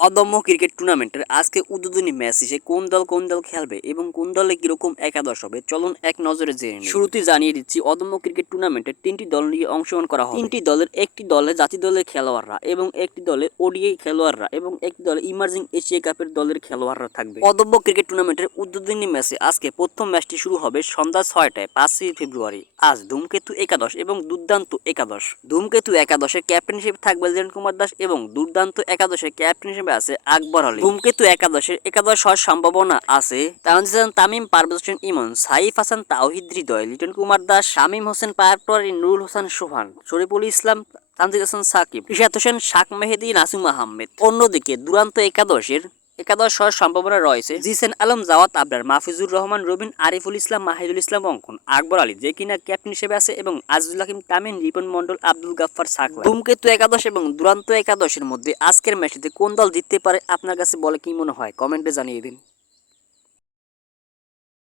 অদম্য ক্রিকেট টুর্নামেন্টের আজকে উদ্বোধনী ম্যাচ শেষে কোন দল খেলবে এবং কোন দলে কিরকম একাদশ হবে চলুন এক নজরে জেনে নিই। শুরুতে জানিয়ে দিচ্ছি অদম্য ক্রিকেট টুর্নামেন্টে 3টি দল নিয়ে অংশগ্রহণ করা হবে। 3টি দলের একটি দলে জাতীয় দলের খেলোয়াড়রা এবং একটি দলে ওডিআই খেলোয়াড়রা এবং একটি দলে ইমার্জিং এশিয়া কাপের দলের খেলোয়াড়রা থাকবে। অদম্য ক্রিকেট টুর্নামেন্টের উদ্বোধনী ম্যাচে আজকে প্রথম ম্যাচটি শুরু হবে সন্ধ্যা 6টায় 5 ফেব্রুয়ারি। আজ ধূমকেতু একাদশ এবং দুর্দান্ত একাদশ। ধূমকেতু একাদশের ক্যাপ্টেন হিসেবে থাকবে লিটন কুমার দাস এবং দুর্দান্ত একাদশের ক্যাপ্টেন হিসেবে আছে আকবর আলী। ধূমকেতু একাদশের একাদশ হওয়ার সম্ভাবনা আছে তানজিদ হাসান তামিম, পারভেজ হোসেন ইমন, সাইফ হাসান তাওহিদ হৃদয়, লিটন কুমার দাস, শামীম হোসেন পাটোয়ারি, নুরুল হোসেন সোহান, শরীফুল ইসলাম, তানজিদ হাসান সাকিব, রিশাদ হোসেন, শাক মেহেদী, নাসিম আহমেদ। অন্যদিকে দুরান্ত একাদশ হওয়ার সম্ভাবনা রয়েছে জিসান আলম, জাওয়াত আবরার, মাহফুজুর রহমান, রবিন, আরিফুল ইসলাম, মাহিদুল ইসলাম অঙ্কন, আকবর আলী যে কিনা ক্যাপ্টেন হিসেবে আছে এবং আজিজুল হাকিম তামিম, রিপন মন্ডল, আব্দুল গাফফার সাকলা। ধূমকেতু একাদশ এবং দুরান্ত একাদশের মধ্যে আজকের ম্যাচটিতে কোন দল জিততে পারে আপনার কাছে বলে কি মনে হয় কমেন্টে জানিয়ে দিন।